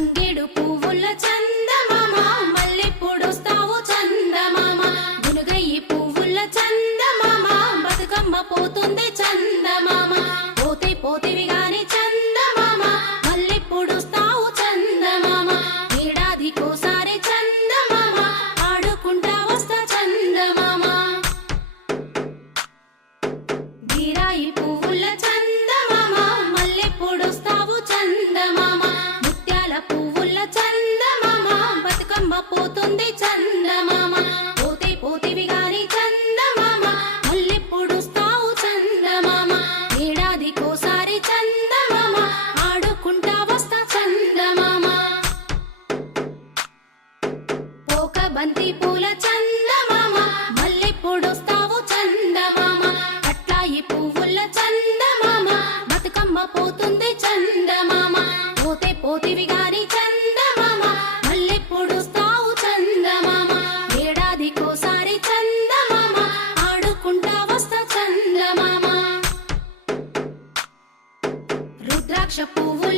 తంగేడు పువ్వుల చందమామ మల్లెప్పుడొస్తావు చందమామ గునుగయ్యి పువ్వుల చందమామ బతుకమ్మ పోతుంది చందమామ పోతే పోతివి గాని చందమామ మల్లెప్పుడొస్తావు చందమామ ఏడాదికోసారి చందమామ ఆడుకుంటా వస్తా చందమామ గిరాయి పువ్వుల చందమామ మల్లెప్పుడొస్తావు చందమామ ముత్యాల పువ్వుల చందమామ బతుకమ్మ పోతుంది చందమామ పోతే పోతివి గాని చందమామ మల్లెప్పుడొస్తావు చందమామ ఏడాదికోసారి చందమామ ఆడుకుంటా వస్తా చందమామ పోక బంతి పూల చందమామ మల్లెప్పుడొస్తావు చందమామ అట్లాయి పువ్వుల చందమామ బతుకమ్మ పోతుంది చందమామ పోతే పోతివి గాని చందమామ మల్లెప్పుడొస్తావు చందమామ ఏడాదికోసారి చందమామ ఆడుకుంటా వస్తా చందమామ రుద్రాక్ష పువ్వు